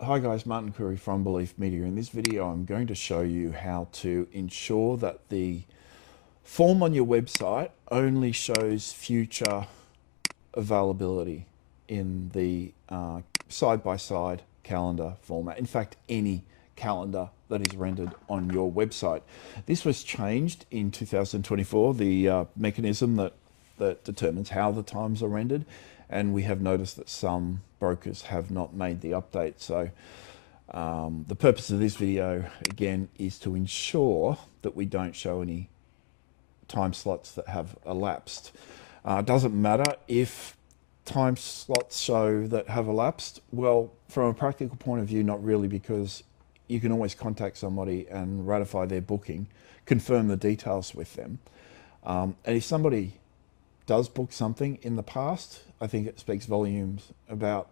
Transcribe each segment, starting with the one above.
Hi guys, Martin Curry from Belief Media. In this video I'm going to show you how to ensure that the form on your website only shows future availability in the side-by-side calendar format. In fact, any calendar that is rendered on your website. This was changed in 2024, the mechanism that determines how the times are rendered, and we have noticed that some brokers have not made the update. So the purpose of this video again is to ensure that we don't show any time slots that have elapsed. Doesn't matter if time slots show that have elapsed. Well, from a practical point of view, not really, because you can always contact somebody and ratify their booking, confirm the details with them. And if somebody does book something in the past, I think it speaks volumes about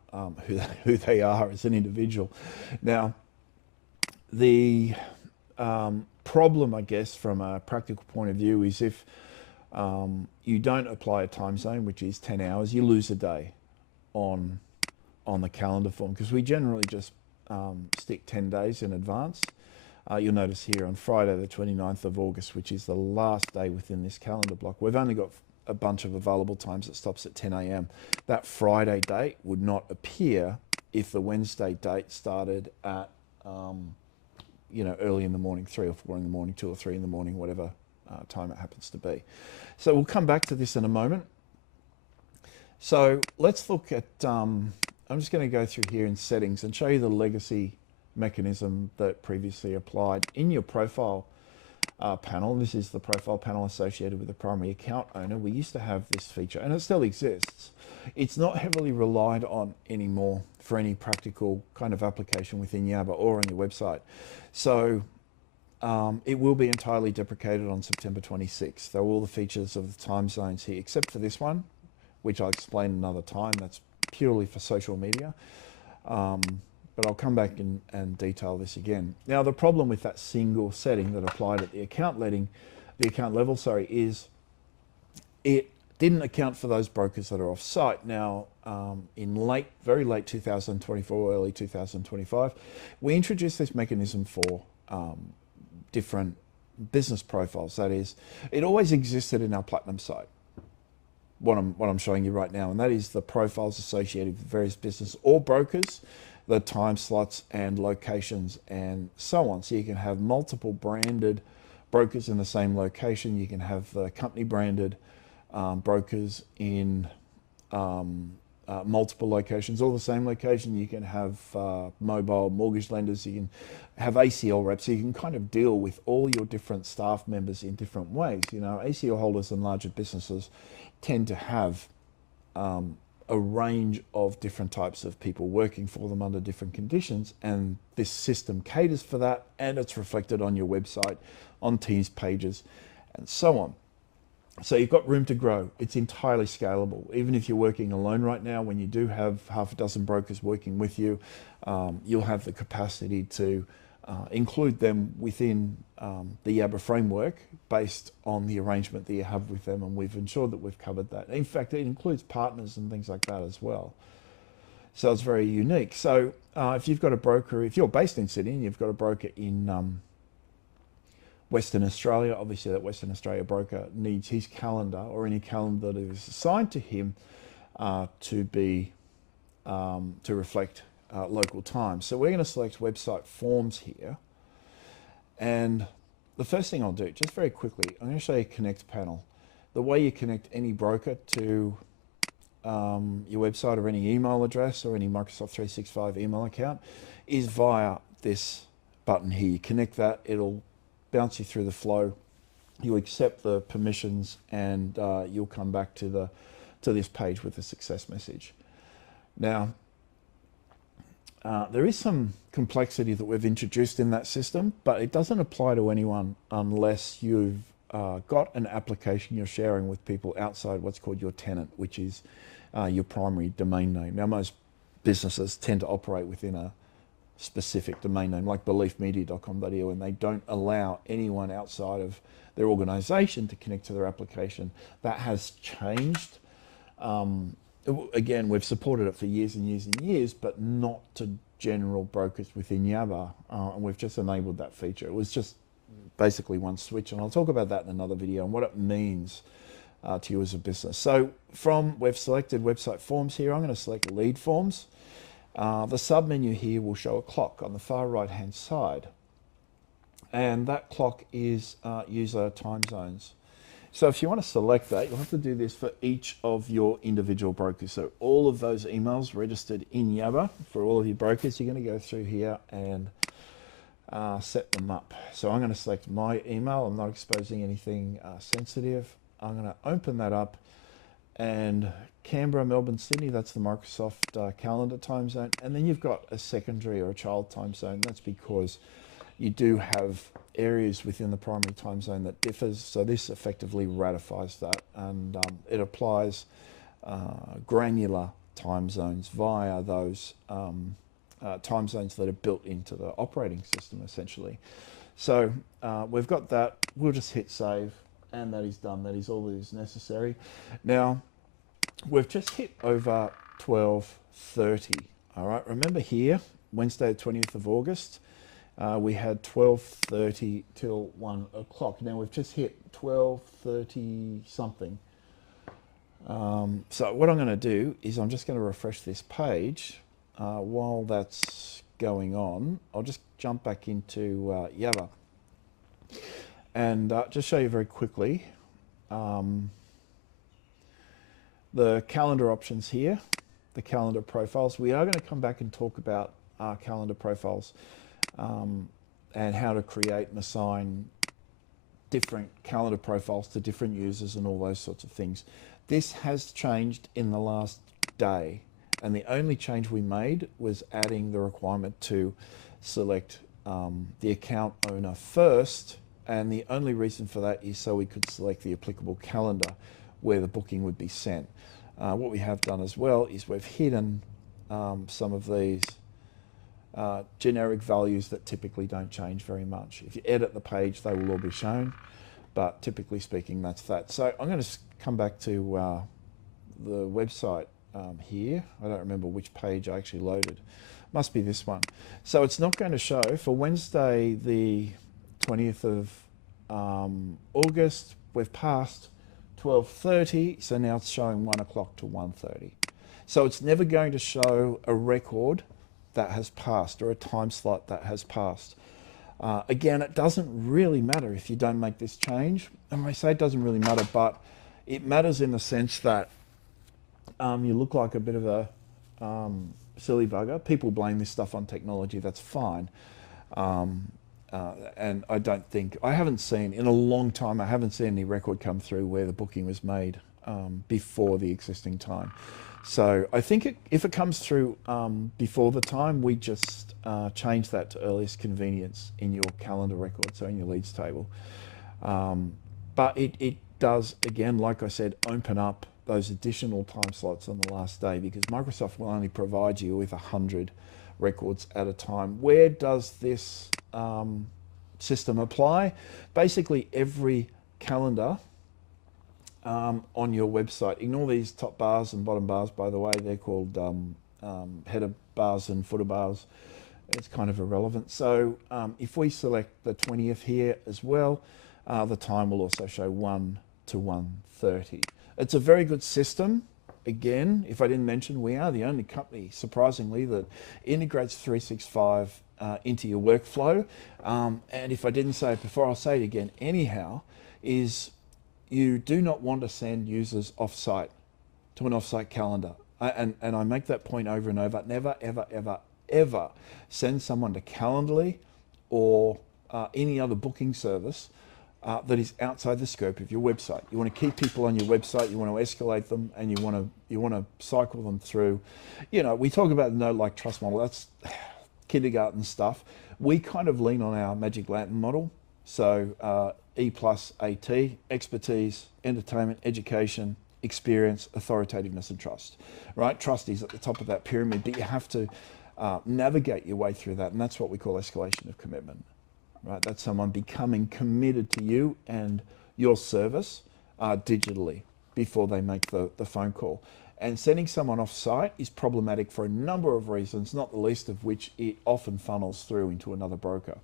who they are as an individual. Now, the problem, I guess, from a practical point of view is if you don't apply a time zone, which is 10 hours, you lose a day on the calendar form, because we generally just stick 10 days in advance. You'll notice here on Friday the 29th of August, which is the last day within this calendar block, we've only got a bunch of available times that stops at 10 a.m. That Friday date would not appear if the Wednesday date started at early in the morning, 3 or 4 in the morning, 2 or 3 in the morning, whatever time it happens to be. So we'll come back to this in a moment. So let's look at, I'm just going to go through here in settings and show you the legacy mechanism that previously applied in your profile panel. This is the profile panel associated with the primary account owner. We used to have this feature, and it still exists. It's not heavily relied on anymore for any practical kind of application within Yabba or on your website. So it will be entirely deprecated on September 26th. Though all the features of the time zones here, except for this one, which I'll explain another time, that's purely for social media. But I'll come back and detail this again. Now, the problem with that single setting that applied at the account level, is it didn't account for those brokers that are off site. Now, in very late 2024, early 2025, we introduced this mechanism for different business profiles. That is, it always existed in our Platinum site, what I'm showing you right now, and that is the profiles associated with various business or brokers, the time slots and locations and so on. So you can have multiple branded brokers in the same location. You can have the company branded brokers in multiple locations, all the same location. You can have mobile mortgage lenders. You can have ACL reps. So you can kind of deal with all your different staff members in different ways. You know, ACL holders and larger businesses tend to have a range of different types of people working for them under different conditions, and this system caters for that, and it's reflected on your website, on Teams pages, and so on. So you've got room to grow. It's entirely scalable. Even if you're working alone right now, when you do have half a dozen brokers working with you, you'll have the capacity to include them within the Yabba framework based on the arrangement that you have with them, and we've ensured that we've covered that. In fact, it includes partners and things like that as well. So it's very unique. So if you've got a broker, if you're based in Sydney and you've got a broker in Western Australia, obviously that Western Australia broker needs his calendar or any calendar that is assigned to him to reflect local time. So we're going to select website forms here, and the first thing I'll do, just very quickly, I'm going to show you Connect panel. The way you connect any broker to your website or any email address or any Microsoft 365 email account is via this button here. You connect that, it'll bounce you through the flow. You accept the permissions, and you'll come back to this page with a success message. Now, there is some complexity that we've introduced in that system, but it doesn't apply to anyone unless you've got an application you're sharing with people outside what's called your tenant, which is your primary domain name. Now, most businesses tend to operate within a specific domain name, like beliefmedia.com.au, and they don't allow anyone outside of their organization to connect to their application. That has changed again, we've supported it for years and years and years, but not to general brokers within Yabba, and we've just enabled that feature. It was just basically one switch, and I'll talk about that in another video and what it means to you as a business. So we've selected website forms here. I'm going to select lead forms. The sub menu here will show a clock on the far right hand side, and that clock is user time zones. So if you want to select that, you'll have to do this for each of your individual brokers. So all of those emails registered in Yabba for all of your brokers, you're going to go through here and set them up. So I'm going to select my email. I'm not exposing anything sensitive. I'm going to open that up, and Canberra, Melbourne, Sydney, that's the Microsoft calendar time zone. And then you've got a secondary or a child time zone. That's because you do have areas within the primary time zone that differs. So this effectively ratifies that, and it applies granular time zones via those time zones that are built into the operating system, essentially. So we've got that. We'll just hit save, and that is done. That is all that is necessary. Now, we've just hit over 12:30. All right, remember here, Wednesday, the 20th of August, we had 12:30 till 1 o'clock. Now we've just hit 12:30 something. So what I'm going to do is I'm just going to refresh this page. While that's going on, I'll just jump back into Yabba and just show you very quickly the calendar options here, the calendar profiles. We are going to come back and talk about our calendar profiles and how to create and assign different calendar profiles to different users and all those sorts of things. This has changed in the last day, and the only change we made was adding the requirement to select the account owner first, and the only reason for that is so we could select the applicable calendar where the booking would be sent. What we have done as well is we've hidden some of these generic values that typically don't change very much. If you edit the page, they will all be shown, but typically speaking, that's that. So I'm going to come back to the website here. I don't remember which page I actually loaded. Must be this one. So it's not going to show for Wednesday, the 20th of August. We've passed 12:30, so now it's showing 1 o'clock to 1:30. So it's never going to show a record that has passed or a time slot that has passed. Again, it doesn't really matter if you don't make this change. And I say it doesn't really matter, but it matters in the sense that you look like a bit of a silly bugger. People blame this stuff on technology. That's fine. And I don't think, I haven't seen, in a long time, I haven't seen any record come through where the booking was made before the existing time. So I think if it comes through before the time, we just change that to earliest convenience in your calendar record, so in your leads table. But it does, again, like I said, open up those additional time slots on the last day, because Microsoft will only provide you with 100 records at a time. Where does this system apply? Basically, every calendar on your website. Ignore these top bars and bottom bars, by the way. They're called header bars and footer bars. It's kind of irrelevant. So if we select the 20th here as well, the time will also show 1 to 1:30. It's a very good system. Again, if I didn't mention, we are the only company, surprisingly, that integrates 365 into your workflow. And if I didn't say it before, I'll say it again anyhow, is you do not want to send users off-site to an off-site calendar. And I make that point over and over. Never, ever, ever, ever send someone to Calendly or any other booking service that is outside the scope of your website. You want to keep people on your website, you want to escalate them, and you want to cycle them through. You know, we talk about the know, like, trust model. That's kindergarten stuff. We kind of lean on our Magic Lantern model. So E plus AT, expertise, entertainment, education, experience, authoritativeness, and trust. Right? Trust is at the top of that pyramid, but you have to navigate your way through that, and that's what we call escalation of commitment. Right? That's someone becoming committed to you and your service digitally before they make the phone call. And sending someone off site is problematic for a number of reasons, not the least of which it often funnels through into another broker.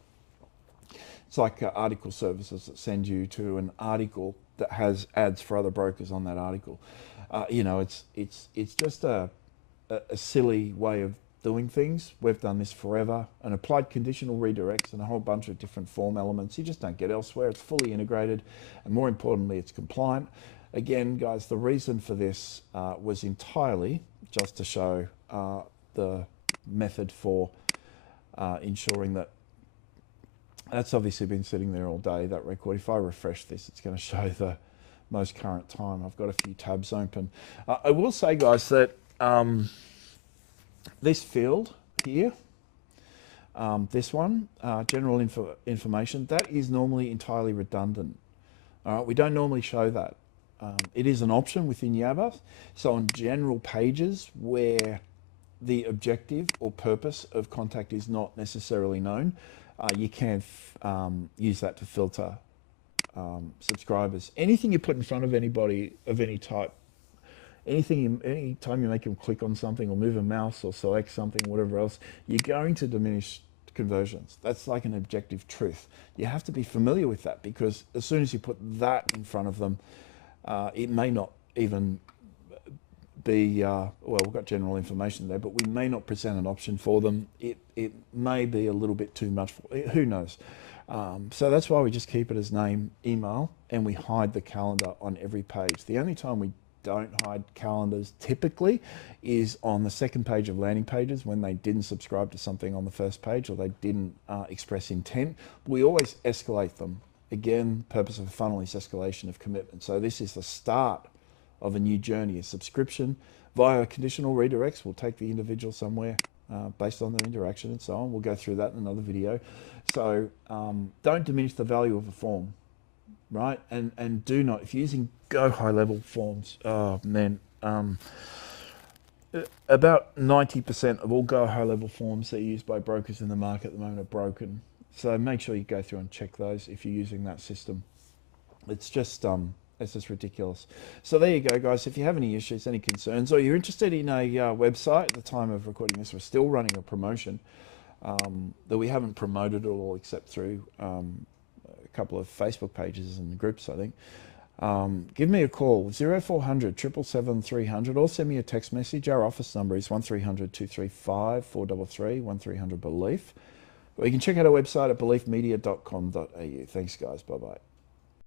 It's like article services that send you to an article that has ads for other brokers on that article. It's just a silly way of doing things. We've done this forever, and applied conditional redirects and a whole bunch of different form elements you just don't get elsewhere. It's fully integrated, and more importantly, it's compliant. Again, guys, the reason for this was entirely just to show the method for ensuring that. That's obviously been sitting there all day, that record. If I refresh this, it's going to show the most current time. I've got a few tabs open. I will say, guys, that this field here, this one, general information, that is normally entirely redundant. All right, we don't normally show that. It is an option within Yabba. So on general pages where the objective or purpose of contact is not necessarily known, you can use that to filter subscribers. Anything you put in front of anybody of any type, any time you make them click on something or move a mouse or select something, whatever else, you're going to diminish conversions. That's like an objective truth. You have to be familiar with that, because as soon as you put that in front of them, it may not even be, well, we've got general information there, but we may not present an option for them. It may be a little bit too much, who knows. So that's why we just keep it as name, email, and we hide the calendar on every page. The only time we don't hide calendars typically is on the second page of landing pages, when they didn't subscribe to something on the first page, or they didn't express intent. We always escalate them. Again, purpose of a funnel is escalation of commitment. So this is the start of a new journey. A subscription via conditional redirects will take the individual somewhere based on their interaction and so on. We'll go through that in another video. So don't diminish the value of a form, right? And do not, if you're using Go high level forms, oh man, about 90% of all Go high level forms that are used by brokers in the market at the moment are broken. So make sure you go through and check those if you're using that system. It's just ridiculous. So there you go, guys. If you have any issues, any concerns, or you're interested in a website, at the time of recording this, we're still running a promotion that we haven't promoted at all, except through a couple of Facebook pages and groups, I think. Give me a call, 0400 777 300, or send me a text message. Our office number is 1300 235 433, 1300 BELIEF. Or you can check out our website at beliefmedia.com.au. Thanks, guys. Bye-bye.